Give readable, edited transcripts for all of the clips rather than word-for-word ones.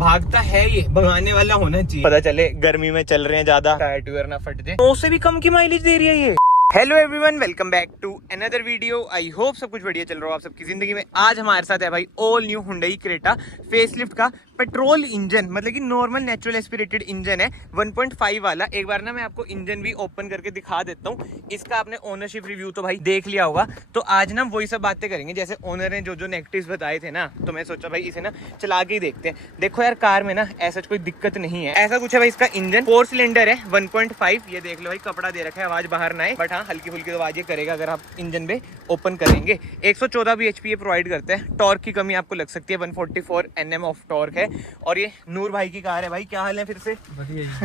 भागता है ये, भगाने वाला होना चाहिए। पता चले गर्मी में चल रहे हैं ज्यादा, टायर ट्यूयर ना फट जाए। 9 से भी कम की माइलेज दे रही है ये। Hello everyone, welcome back to another video. I hope सब कुछ बढ़िया चल रहा हो आप सबकी जिंदगी में। आज हमारे साथ है भाई all new Hyundai Creta facelift का पेट्रोल इंजन, मतलब कि नॉर्मल नेचुरल एस्पिरेटेड इंजन है 1.5 वाला। एक बार ना मैं आपको इंजन भी ओपन करके दिखा देता हूँ। इसका आपने ओनरशिप रिव्यू तो भाई देख लिया होगा, तो आज ना वही सब बातें करेंगे। जैसे ओनर ने जो नेगेटिव्स बताए थे ना, तो मैं सोचा भाई इसे ना चला के ही देखते हैं। देखो यार, कार में ना ऐसा कोई दिक्कत नहीं है। ऐसा कुछ है भाई, इसका इंजन 4 सिलेंडर है 1.5। ये देख लो भाई, कपड़ा दे रखा है, आवाज बाहर ना आए, बट हाँ हल्की फुल्की तो आवाज ये करेगा अगर आप इंजन पे ओपन करेंगे। 114 bhp प्रोवाइड करते हैं। टॉर्क की कमी आपको लग सकती है, 144 Nm ऑफ टॉर्क है। और ये नूर भाई की कार है। भाई क्या हाल है फिर से?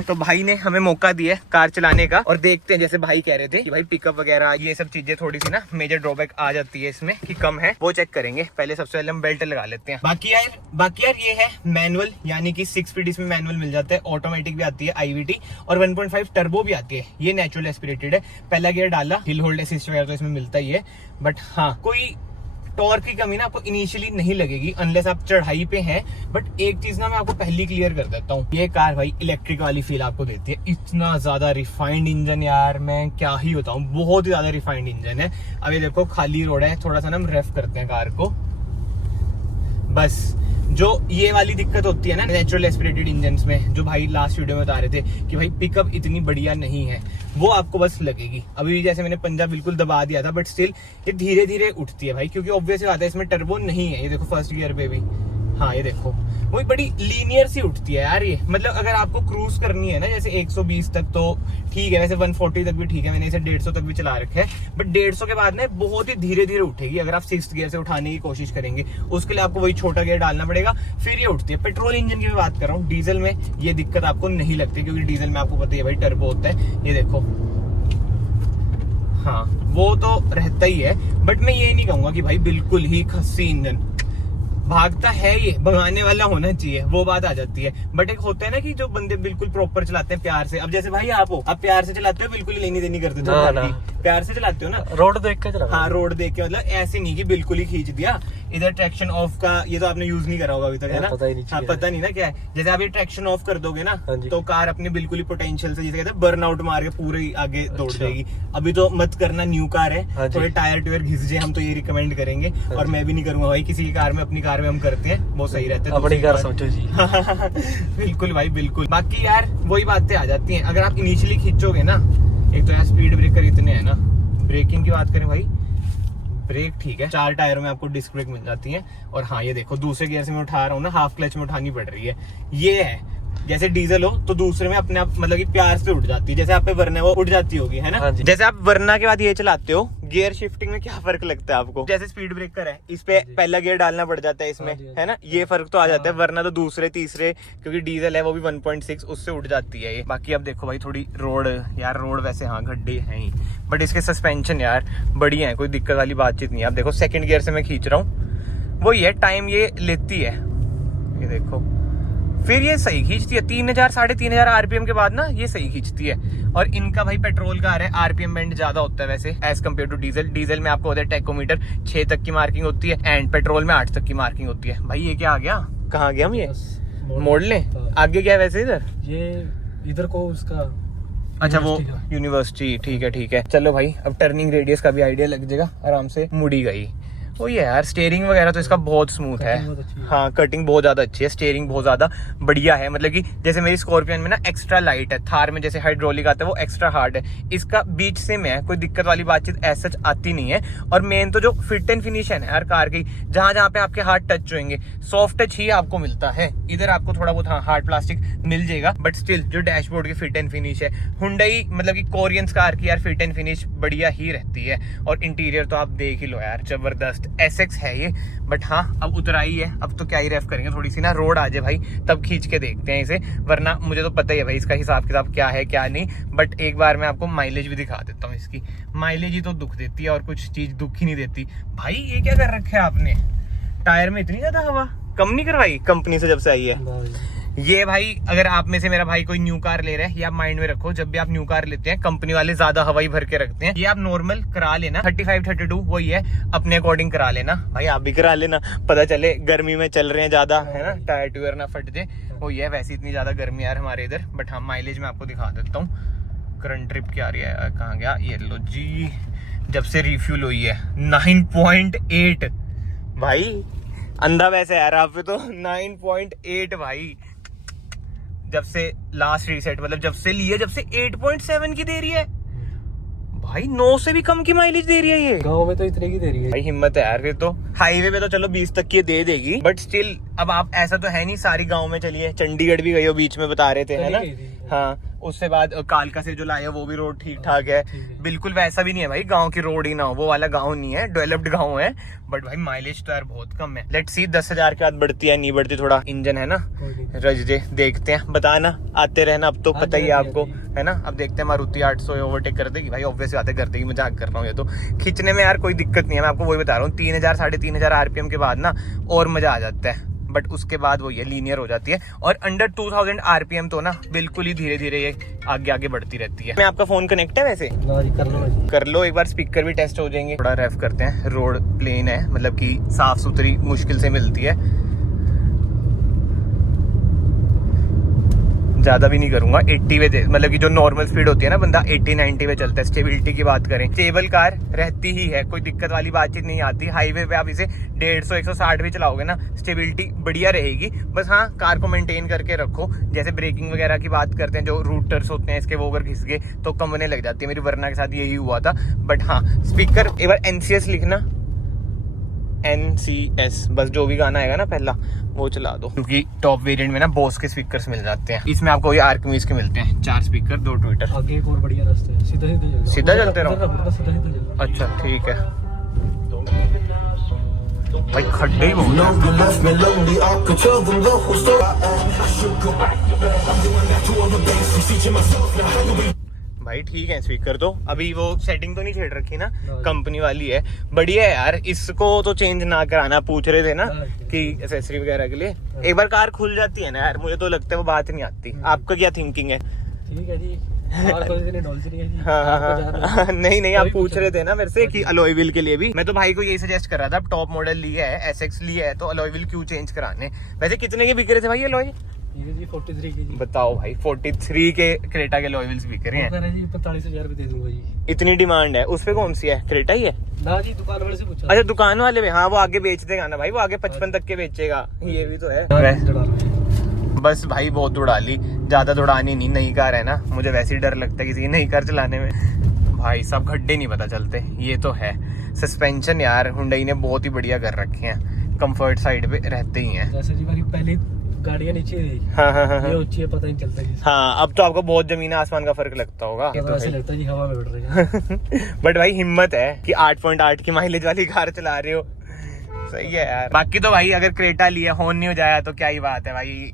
तो भाई ने हमें मौका दिया कार चलाने का, और देखते हैं। जैसे भाई कह रहे थे कि भाई पिकअप वगैरह ये सब चीजें थोड़ी सी ना मेजर ड्रॉबैक आ जाती है इसमें कि कम है, वो चेक करेंगे। पहले सबसे पहले हम बेल्ट लगा लेते हैं। बाकी यार ये है मैनुअल, यानी कि 6 स्पीड इसमें मैनुअल मिल जाता है। ऑटोमेटिक भी आती है IVT, और 1.5 टर्बो भी आती है। ये नेचुरल एस्पिरेटेड है। पहला गियर डाला, हिल होल्ड असिस्ट वगैरह तो इसमें मिलता ही है। बट हाँ, कोई टॉर्क की कमी ना आपको इनिशियली नहीं लगेगी अनलेस आप चढ़ाई पे हैं। बट एक चीज ना मैं आपको पहली क्लियर कर देता हूँ, ये कार भाई इलेक्ट्रिक वाली फील आपको देती है। इतना ज्यादा रिफाइंड इंजन यार, मैं क्या ही बताऊं, बहुत ही ज्यादा रिफाइंड इंजन है। अब ये देखो खाली रोड है, थोड़ा सा ना हम रेफ करते हैं कार को। बस जो ये वाली दिक्कत होती है ना नेचुरल एस्पिरेटेड इंजन्स में, जो भाई लास्ट वीडियो में बता रहे थे कि भाई पिकअप इतनी बढ़िया नहीं है, वो आपको बस लगेगी। अभी जैसे मैंने पंजा बिल्कुल दबा दिया था, बट स्टिल ये धीरे धीरे उठती है भाई, क्योंकि ऑब्वियस बात है इसमें टर्बो नहीं है। ये देखो फर्स्ट गियर पे भी, हाँ ये देखो वो बड़ी लीनियर सी उठती है यार ये। मतलब अगर आपको क्रूज करनी है ना जैसे 120 तक तो ठीक है, वैसे 140 तक भी ठीक है। मैंने इसे 150 तक भी चला रखा है, बट 150 के बाद ना बहुत ही धीरे धीरे उठेगी। अगर आप 6th गियर से उठाने की कोशिश करेंगे, उसके लिए आपको वही छोटा गियर डालना पड़ेगा, फिर ये उठती है। पेट्रोल इंजन की भी बात कर रहा हूँ, डीजल में ये दिक्कत आपको नहीं लगती, क्योंकि डीजल में आपको पता है भाई टर्बो होता है। ये देखो, हाँ वो तो रहता ही है, बट मैं ये नहीं कहूंगा कि भाई बिल्कुल ही खस्सी इंजन। भागता है ये, भगाने वाला होना चाहिए, वो बात आ जाती है। बट एक होता है ना कि जो बंदे बिल्कुल प्रॉपर चलाते हैं प्यार से। अब जैसे भाई आप हो, आप प्यार से चलाते हो, बिल्कुल ही लेनी देनी करते हो, प्यार से चलाते हो ना, रोड देख के चला। हाँ रोड देख के, मतलब ऐसे नहीं कि बिल्कुल ही खींच दिया। इधर ट्रैक्शन ऑफ का ये तो आपने यूज नहीं करा होगा अभी तक, है ना? पता ही नहीं, हाँ पता नहीं ना क्या है। जैसे आप ये ट्रैक्शन ऑफ कर दोगे ना, तो कार अपने बिल्कुल ही पोटेंशियल से, जैसे कहते हैं बर्न आउट मार के पूरे आगे दौड़ जाएगी। अभी तो मत करना, न्यू कार है, थोड़े टायर ट्यूयर घिस जाए, हम तो ये रिकमेंड करेंगे। और मैं भी नहीं करूंगा भाई, किसी की कार में, अपनी कार में हम करते हैं, वो सही रहता है। अपनी कार समझो जी। बिल्कुल भाई बिल्कुल। बाकी यार वही बातें आ जाती हैं अगर आप इनिशियली खींचोगे ना। एक तो यार स्पीड ब्रेकर इतने हैं ना। ब्रेकिंग की बात करें भाई, ब्रेक ठीक है, 4 टायरों में आपको डिस्क ब्रेक मिल जाती है। और हाँ ये देखो, दूसरे गियर से मैं उठा रहा हूँ ना, हाफ क्लच में उठानी पड़ रही है। ये है जैसे डीजल हो तो दूसरे में अपने आप मतलब कि प्यार से उठ जाती है। जैसे आप पे वरना वो उठ जाती होगी, है ना? जैसे आप वरना के बाद ये चलाते हो, गियर शिफ्टिंग में क्या फर्क लगता है आपको? जैसे स्पीड ब्रेकर है, इस पे पहला गियर डालना पड़ जाता है इसमें, है ना? ये फर्क तो आ जाता है। वरना तो दूसरे तीसरे, क्योंकि डीजल है वो भी 1.6, उससे उठ जाती है ये। बाकी अब देखो भाई थोड़ी रोड, यार रोड वैसे हाँ गड्ढे हैं ही, बट इसके सस्पेंशन यार बढ़िया है, कोई दिक्कत वाली बातचीत नहीं है। अब देखो सेकंड गियर से मैं खींच रहा हूँ, वही है टाइम ये लेती है। ये देखो, फिर ये सही खींचती है 3000 3500 RPM के बाद ना, ये सही खींचती है। और इनका भाई पेट्रोल कार है, RPM बैंड ज्यादा होता है वैसे as compare to diesel. Diesel में आपको होता है टैकोमीटर 6 तक की मार्किंग होती है, एंड पेट्रोल में 8 तक की मार्किंग होती है। भाई ये क्या आ गया, कहाँ गया हम? ये मोड़ लें, आगे क्या है वैसे इधर? ये इधर को उसका, अच्छा वो यूनिवर्सिटी, ठीक है। चलो भाई, अब टर्निंग रेडियस का भी आइडिया लग जाएगा आराम से। मुड़ी गई वो ये यार। स्टीयरिंग वगैरह तो इसका बहुत स्मूथ है, हाँ कटिंग बहुत ज्यादा अच्छी है, स्टीयरिंग बहुत ज्यादा बढ़िया है। मतलब कि जैसे मेरी स्कॉर्पियन में ना एक्स्ट्रा लाइट है, थार में जैसे हाइड्रोलिक आता है वो एक्स्ट्रा हार्ड है, इसका बीच से में है, कोई दिक्कत वाली बातचीत ऐसा आती नहीं है। और मेन तो जो फिट एंड फिनिश है ना यार कार की, जहां जहां पे आपके हाथ टच होंगे, सॉफ्ट टच ही आपको मिलता है। इधर आपको थोड़ा बहुत हाँ हार्ड प्लास्टिक मिल जाएगा, बट स्टिल जो डैशबोर्ड की फिट एंड फिनिश है, हुंडई मतलब कि कोरियन कार की यार फिट एंड फिनिश बढ़िया ही रहती है। और इंटीरियर तो आप देख ही लो यार, जबरदस्त SX है ये। बट हाँ अब उतराई है, अब तो क्या ही रेफ करेंगे, थोड़ी सी ना रोड आ जाए भाई तब खींच के देखते हैं इसे। वरना मुझे तो पता ही है भाई इसका हिसाब किताब क्या है क्या नहीं। बट एक बार मैं आपको माइलेज भी दिखा देता हूँ इसकी। माइलेज ही तो दुख देती है, और कुछ चीज दुख ही नहीं देती। भाई ये क्या कर रखा है आपने, टायर में इतनी ज्यादा हवा कम नहीं करवाई कंपनी से जब से आई है? ये भाई अगर आप में से मेरा भाई कोई न्यू कार ले रहा है, ये आप माइंड में रखो, जब भी आप न्यू कार लेते हैं कंपनी वाले ज्यादा हवाई भर के रखते हैं। ये आप नॉर्मल करा लेना, 35-32 वही है, अपने अकॉर्डिंग करा लेना भाई। आप भी करा लेना, पता चले गर्मी में चल रहे हैं ज्यादा, है ना, टायर ट्यूयर ना फट जाए। वो ये वैसे इतनी ज्यादा गर्मी यार हमारे इधर, बट हाँ माइलेज में आपको दिखा देता हूँ। करंट ट्रिप क्या आ रही है, कहाँ गया ये लो जी, जब से रिफ्यूल हुई है 9.8 भाई, अंधा वैसे यार आप पे तो 9.8 भाई, जब से लास्ट रीसेट मतलब जब से लिए जब से 8.7 की दे रही है भाई, 9 से भी कम की माइलेज दे रही है ये। गांव में तो इतने की दे रही है भाई हिम्मत है यार फिर तो। हाईवे पे तो चलो 20 तक की दे देगी, बट स्टिल अब आप ऐसा तो है नहीं सारी गांव में चलिए, चंडीगढ़ भी गई हो बीच में बता रहे थे है ना। हाँ उससे बाद कालका से जो लाया वो भी रोड ठीक ठाक है, बिल्कुल वैसा भी नहीं है भाई गांव की रोड ही ना हो, वो वाला गांव नहीं है, डेवलप्ड गांव है, बट भाई माइलेज तो यार बहुत कम है। लेट्स सी 10,000 के बाद बढ़ती है नहीं बढ़ती, थोड़ा इंजन है ना रज दे, देखते हैं, बताना आते रहना, अब तो पता ही है आपको है ना। अब देखते हैं मारुति 800 ओवरटेक कर देगी भाई, ऑब्वियस बात है कर देगी, मजाक कर रहा हूँ, ये तो खींचने में यार कोई दिक्कत नहीं है, मैं आपको वही बता रहा हूँ। 3,000 3,500 आरपीएम के बाद ना और मजा आ जाता है, बट उसके बाद वो ये लीनियर हो जाती है, और अंडर 2000 आरपीएम तो ना बिल्कुल ही धीरे धीरे ये आगे आगे बढ़ती रहती है। मैं आपका फोन कनेक्ट है वैसे कर लो एक बार, स्पीकर भी टेस्ट हो जाएंगे। थोड़ा रेफ करते हैं, रोड प्लेन है मतलब कि साफ सुथरी मुश्किल से मिलती है, ज्यादा भी नहीं करूंगा, 80 पे मतलब कि जो नॉर्मल स्पीड होती है ना बंदा 80-90 पे चलता है। स्टेबिलिटी की बात करें, स्टेबल कार रहती ही है, कोई दिक्कत वाली बातचीत नहीं आती। हाईवे पे आप इसे 150-160 भी चलाओगे ना स्टेबिलिटी बढ़िया रहेगी, बस हाँ कार को मेंटेन करके रखो। जैसे ब्रेकिंग वगैरह की बात करते हैं, जो रूटर्स होते हैं इसके वो अगर घिस गए तो कमने लग जाती है, मेरी वरना के साथ यही हुआ था। बट हाँ स्पीकर एक बार NCS लिखना, NCS, बस जो भी गाना आएगा ना पहला वो चला दो, क्योंकि टॉप वेरिएंट में ना बोस के स्पीकर्स मिल जाते हैं, इसमें आपको ये आर्कमीज के मिलते हैं, 4 स्पीकर 2 ट्विटर। आगे एक और बढ़िया रास्ता है, सीधा चलते रहो। अच्छा ठीक है भाई, खड्डे ही बहुत भाई, ठीक है स्पीकर तो। अभी वो सेटिंग तो नहीं छेड़ रखी ना, कंपनी वाली है, बढ़िया है यार। इसको तो चेंज ना कराना, पूछ रहे थे ना कि एक्सेसरी वगैरह के लिए। एक बार कार खुल जाती है ना यार, मुझे तो लगता है वो बात नहीं आती। आपका क्या थिंकिंग है? ठीक है जी, हाँ नहीं आप पूछ रहे थे ना मेरे से कि अलॉय व्हील के लिए भी, मैं तो भाई को यही सजेस्ट कर रहा था। अब टॉप मॉडल लिया है, SX लिया है, तो अलॉय व्हील क्यों चेंज कराने। वैसे कितने के बिक रहे थे भाई अलॉय? 43 के जी। बताओ भाई, 43 के क्रेटा के अलॉय व्हील्स बिक रहे हैं। 45,000 दे दूंगा जी। इतनी डिमांड है उस पे? कौन सी है, क्रेटा ही है ना जी, दुकान वाले से पूछा। अच्छा दुकान वाले में, हाँ वो आगे बेच देगा ना भाई, वो आगे 55 तक के बेचेगा, ये भी तो है। बस भाई बहुत उड़ा ली, ज्यादा दौड़ानी नहीं, नई कार है ना, मुझे वैसे ही डर लगता है किसी की नई कार चलाने में। भाई सब गड्ढे नहीं पता चलते, ये तो है। सस्पेंशन यार हुंडई ने बहुत ही बढ़िया कर रखे हैं, कंफर्ट साइड पे रहते ही हैं। जैसे जी पहले गाड़ियां नीचे थी, हाँ ये ऊंची है, पता नहीं चलता जी। हाँ अब तो आपको बहुत जमीन आसमान का फर्क लगता होगा। तो ऐसे लगता है जी हवा में उड़ रही है। बट भाई हिम्मत है कि 8.8 की माइलेज वाली कार चला रहे हो, सही है यार। बाकी तो भाई अगर क्रेटा लिया हॉर्न नहीं हो जाया तो क्या ही बात है भाई।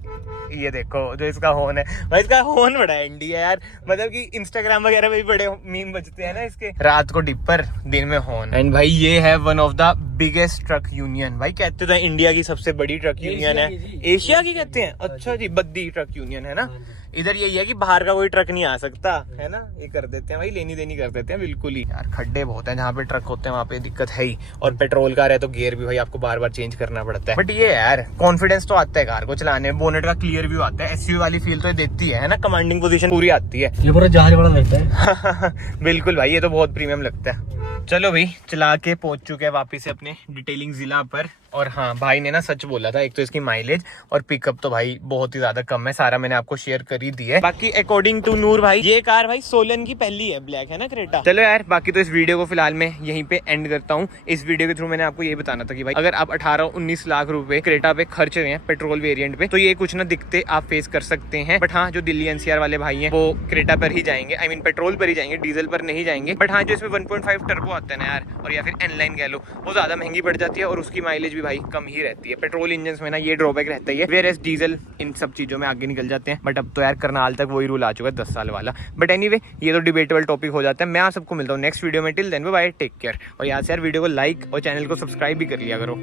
ये देखो जो इसका हॉर्न है भाई, इसका हॉर्न बड़ा हैंडी है यार, मतलब कि इंस्टाग्राम वगैरह में भी बड़े मीम बजते हैं ना इसके। रात को डिपर, दिन में हॉर्न। एंड भाई ये है one of the biggest truck union, भाई कहते तो इंडिया की सबसे बड़ी ट्रक यूनियन है, एशिया की कहते हैं। अच्छा जी, बद्दी ट्रक यूनियन है ना। इधर यही है कि बाहर का कोई ट्रक नहीं आ सकता है ना, ये कर देते हैं भाई, लेनी देनी कर देते हैं बिल्कुल ही। यार खड्डे बहुत हैं, जहाँ पे ट्रक होते हैं वहाँ पे दिक्कत है ही, और पेट्रोल कार है तो गियर भी भाई आपको बार बार चेंज करना पड़ता है। बट ये यार कॉन्फिडेंस तो आता है कार को चलाने में, बोनेट का क्लियर व्यू आता है, SUV वाली फील तो ये देती है ना, कमांडिंग पोजीशन पूरी आती है, ये पूरा जहाज वाला लगता है। बिल्कुल भाई, ये तो बहुत प्रीमियम लगता है। चलो भाई चला के पहुंच चुके हैं वापिस से अपने डिटेलिंग जिला पर। और हाँ भाई ने ना सच बोला था, एक तो इसकी माइलेज और पिकअप तो भाई बहुत ही ज्यादा कम है, सारा मैंने आपको शेयर कर ही दिया है। बाकी अकॉर्डिंग टू नूर भाई ये कार भाई सोलन की पहली है, ब्लैक है ना क्रेटा। चलो यार बाकी तो इस वीडियो को फिलहाल मैं यहीं पे एंड करता हूँ। इस वीडियो के थ्रू मैंने आपको ये बताना था कि भाई अगर आप 18-19 लाख रुपए क्रेटा पे खर्च रहे हैं पेट्रोल वेरिएंट पे, तो ये कुछ ना दिक्कतें आप फेस कर सकते हैं। बट हाँ जो दिल्ली NCR वाले भाई हैं वो क्रेटा पर ही जाएंगे, आई मीन पेट्रोल पर ही जाएंगे, डीजल पर नहीं जाएंगे। बट हाँ जो इसमें 1.5 टर्बो आता है ना यार, और या फिर N-line कह लो, वो ज्यादा महंगी पड़ जाती है और उसकी माइलेज भी भाई कम ही रहती है। पेट्रोल इंजन में ना ये ड्रॉबैक रहता है, वेयर एज डीजल इन सब चीजों में आगे निकल जाते हैं। बट अब तो यार करनाल तक वही रूल आ चुका है 10 साल वाला। बट एनीवे ये तो डिबेटेबल टॉपिक हो जाता है। मैं आप सबको मिलता हूँ नेक्स्ट वीडियो में, till then bye bye, take care. और यार वीडियो को लाइक और चैनल को सब्सक्राइब भी कर लिया करो।